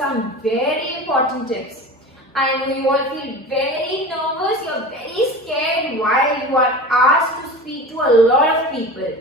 some very important tips. I know you all feel very nervous, you're very scared while you are asked to speak to a lot of people.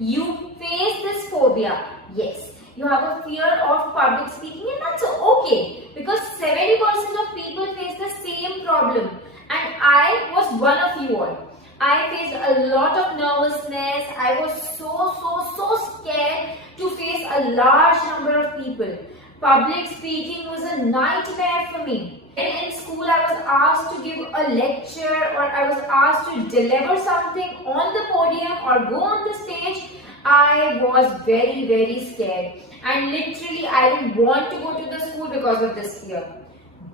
You face this phobia. Yes, you have a fear of public speaking, and that's okay because 70% of people face the same problem, and I was one of you all. I faced a lot of nervousness. I was so scared to face a large number of people. Public speaking was a nightmare for me. In school, I was asked to give a lecture or I was asked to deliver something on the podium or go on the stage. I was very scared, and literally I didn't want to go to the school because of this fear.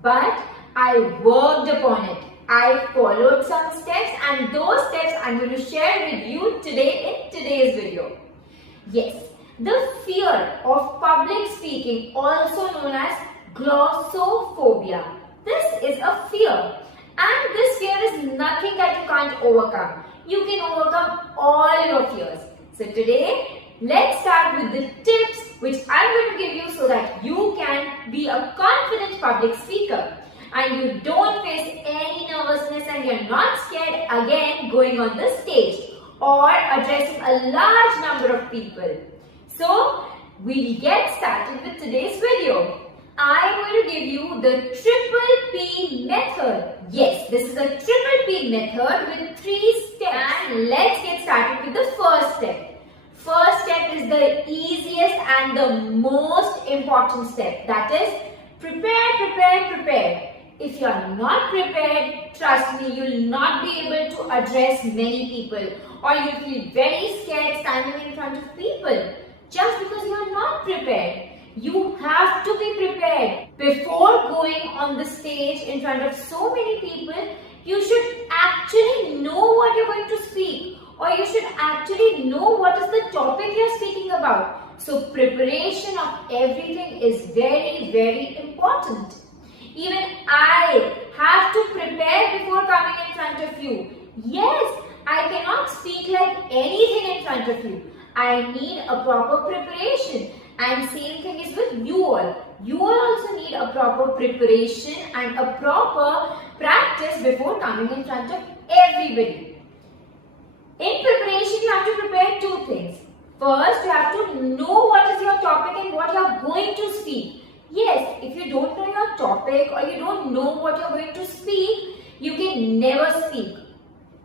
But I worked upon it. I followed some steps, and those steps I'm going to share with you today in today's video. Yes, the fear of public speaking, also known as glossophobia. This is a fear, and this fear is nothing that you can't overcome. You can overcome all your fears. So today, let's start with the tips which I'm going to give you so that you can be a confident public speaker and you don't face any nervousness and you're not scared again going on the stage or addressing a large number of people. So, we'll get started with today's video. I'm going to give you the Triple P method. Yes, this is a Triple P method with 3 steps. And let's get started with the first step. First step is the easiest and the most important step. That is, prepare. If you are not prepared, trust me, you will not be able to address many people or you feel very scared standing in front of people just because you are not prepared. You have to be prepared. Before going on the stage in front of so many people, you should actually know what you're going to speak or you should actually know what is the topic you're speaking about. So preparation of everything is very important. Even I have to prepare before coming in front of you. Yes, I cannot speak like anything in front of you. I need a proper preparation. And same thing is with you all. You all also need a proper preparation and a proper practice before coming in front of everybody. In preparation, you have to prepare 2 things. First, you have to know what is your topic and what you are going to speak. Yes, if you don't know your topic or you don't know what you're going to speak, you can never speak.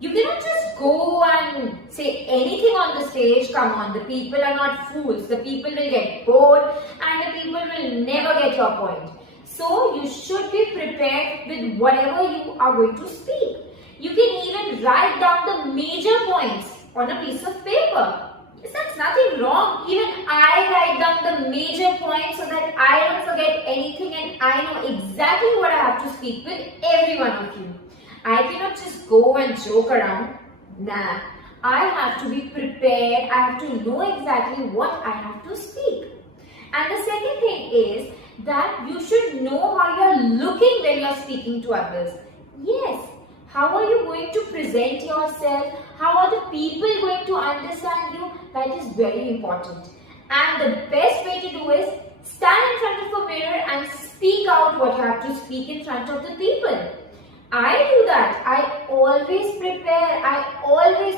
You cannot just go and say anything on the stage. Come on, the people are not fools. The people will get bored and the people will never get your point. So, you should be prepared with whatever you are going to speak. You can even write down the major points on a piece of paper. Yes, that's nothing wrong. Even I write down the major points so that I don't forget anything and I know exactly what I have to speak with every one of you. I cannot just go and joke around. Nah, I have to be prepared. I have to know exactly what I have to speak. And the second thing is that you should know how you are looking when you are speaking to others. Yes. How are you going to present yourself? How are the people going to understand you? That is very important. And the best way to do is stand in front of a mirror and speak out what you have to speak in front of the people. I do that. I always prepare. I always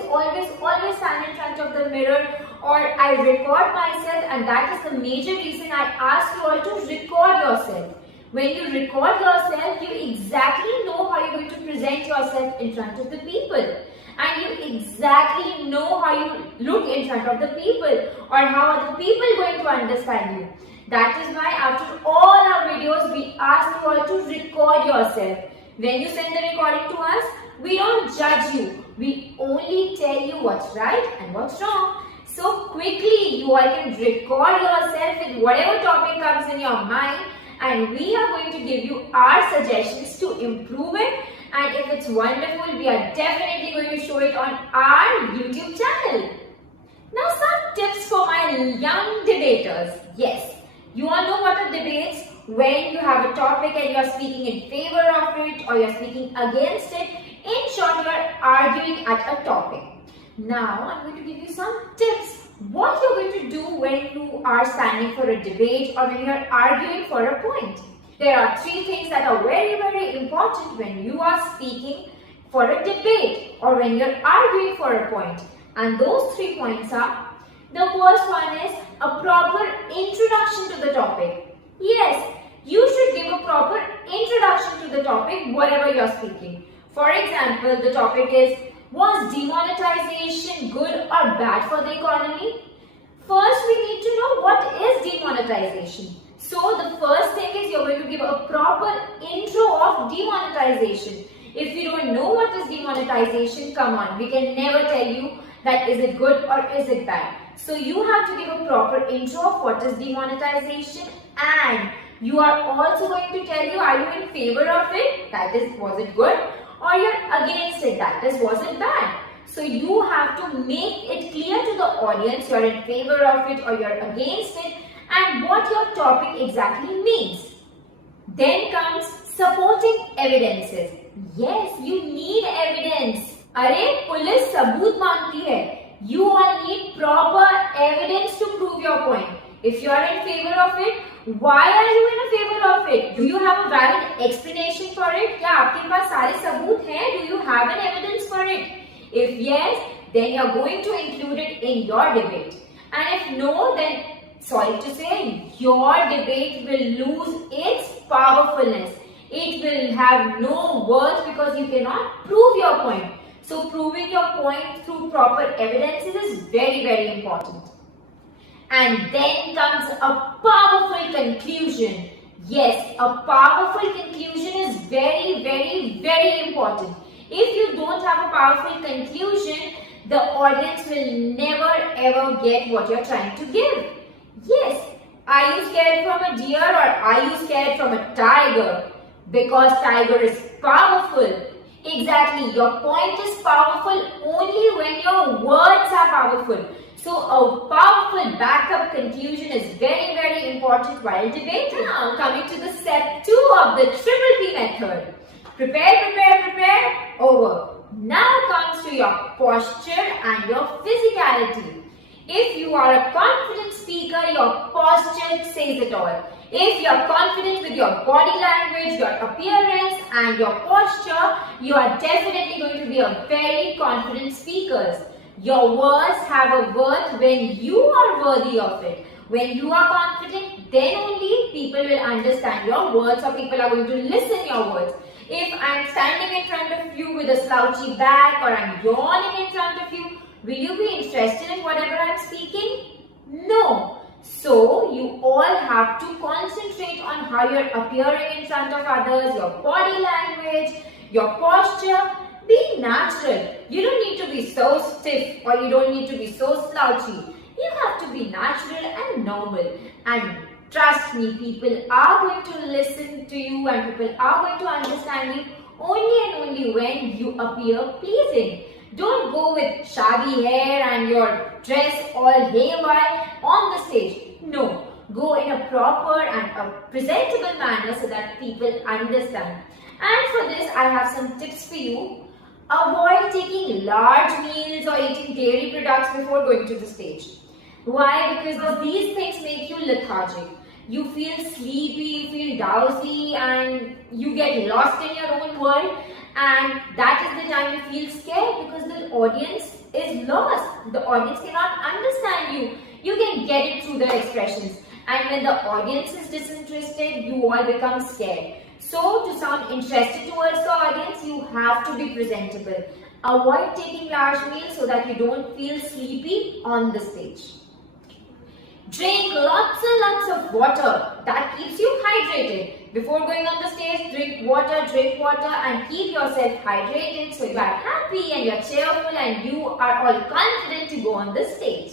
stand in front of the mirror or I record myself, and that is the major reason I ask you all to record yourself. When you record yourself, you exactly know how you're going to present yourself in front of the people. And you exactly know how you look in front of the people or how are the people going to understand you. That is why after all our videos, we ask you all to record yourself. When you send the recording to us, we don't judge you. We only tell you what's right and what's wrong. So quickly, you all can record yourself with whatever topic comes in your mind. And we are going to give you our suggestions to improve it. And if it's wonderful, we are definitely going to show it on our YouTube channel. Now some tips for my young debaters. Yes, you all know what are debates. When you have a topic and you are speaking in favor of it or you are speaking against it. In short, you are arguing at a topic. Now I'm going to give you some tips what you're going to do when you are standing for a debate or when you're arguing for a point. There are three things that are very, very important when you are speaking for a debate or when you're arguing for a point. And those 3 points are, the first one is a proper introduction to the topic. Yes, you should give a proper introduction to the topic, whatever you're speaking. For example, the topic is, was demonetization good or bad for the economy? First, we need to know what is demonetization. So, the first thing is you're going to give a proper intro of demonetization. If you don't know what is demonetization, come on, we can never tell you that is it good or is it bad. So, you have to give a proper intro of what is demonetization, and you are also going to tell you, are you in favor of it? That is, was it good? Or you're against it, that is, was it bad? So you have to make it clear to the audience you're in favor of it or you're against it and what your topic exactly means. Then comes supporting evidences. Yes, you need evidence. Arey, police sabut मांगती है. You all need proper evidence to prove your point. If you are in favor of it, why are you in favor of it? Do you have a valid explanation for it? क्या आपके पास सारे सबूत हैं? Do you have an evidence for it? If yes, then you are going to include it in your debate. And if no, then sorry to say, your debate will lose its powerfulness. It will have no worth because you cannot prove your point. So proving your point through proper evidences is very, very important. And then comes a powerful conclusion. Yes, a powerful conclusion is very, very, very important. If you don't have a powerful conclusion, the audience will never ever get what you're trying to give. Yes, are you scared from a deer or are you scared from a tiger? Because tiger is powerful. Exactly, your point is powerful only when your words are powerful. So a powerful backup conclusion is very, very important while debating. Now coming to the step 2 of the triple P method. Prepare, prepare, prepare, over. Now comes to your posture and your physicality. If you are a confident speaker, your posture says it all. If you are confident with your body language, your appearance and your posture, you are definitely going to be a very confident speaker. Your words have a worth when you are worthy of it. When you are confident, then only people will understand your words or people are going to listen your words. If I am standing in front of you with a slouchy back or I am yawning in front of you, will you be interested in whatever I am speaking? No. So, you all have to concentrate on how you are appearing in front of others, your body language, your posture. Be natural. You don't need to be so stiff or you don't need to be so slouchy. You have to be natural and normal. And trust me, people are going to listen to you and people are going to understand you only and only when you appear pleasing. Don't go with shaggy hair and your dress all haywire on the stage. No, go in a proper and a presentable manner so that people understand. And for this, I have some tips for you. Avoid taking large meals or eating dairy products before going to the stage. Why? Because these things make you lethargic. You feel sleepy, you feel drowsy and you get lost in your own world, and that is the time you feel scared because the audience is lost. The audience cannot understand you. You can get it through their expressions, and when the audience is disinterested, you all become scared. So, to sound interested towards the audience, you have to be presentable. Avoid taking large meals so that you don't feel sleepy on the stage. Drink lots and lots of water. That keeps you hydrated. Before going on the stage, drink water and keep yourself hydrated so you are happy and you are cheerful and you are all confident to go on the stage.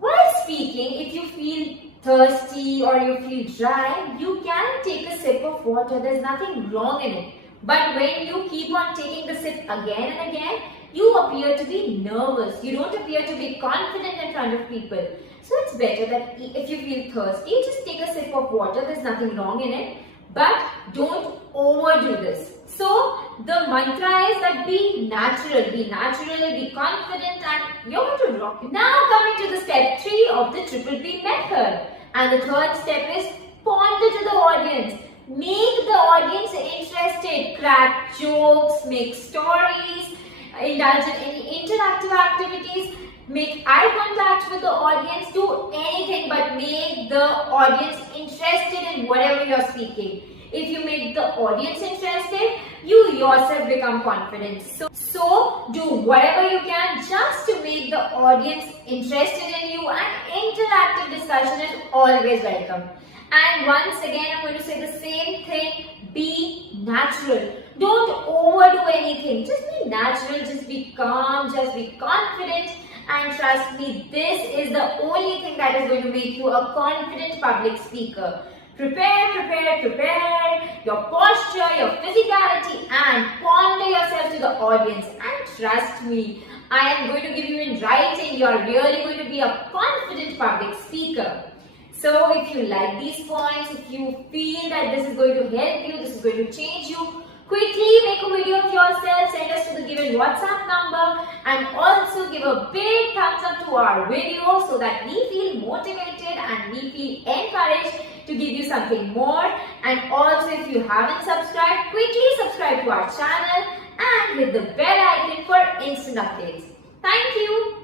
While speaking, if you feel thirsty or you feel dry, you can take a sip of water. There's nothing wrong in it. But when you keep on taking the sip again and again, you appear to be nervous. You don't appear to be confident in front of people. So it's better that if you feel thirsty, just take a sip of water. There's nothing wrong in it. but don't overdo this. So the mantra is that be natural, be confident, and you're going to rock it. Now coming to the step 3 of the Triple P method. And the third step is ponder to the audience. Make the audience interested. Crack jokes, make stories, indulge in any interactive activities, make eye contact with the audience, do anything but make the audience interested in whatever you're speaking. If you make the audience interested, you yourself become confident. So do whatever you can just to make the audience interested in you, and interactive discussion is always welcome. And once again, I'm going to say the same thing. Be natural. Don't overdo anything. Just be natural. Just be calm. Just be confident. And trust me, this is the only thing that is going to make you a confident public speaker. Prepare your posture, your physicality, and ponder yourself to the audience. And trust me, I am going to give you in writing, you are really going to be a confident public speaker. So if you like these points, if you feel that this is going to help you, this is going to change you, quickly make a video of yourself, send us to the given WhatsApp number, and also give a big thumbs up to our video so that we feel motivated and we feel encouraged to give you something more. And also, if you haven't subscribed, quickly subscribe to our channel and hit the bell icon for instant updates. Thank you.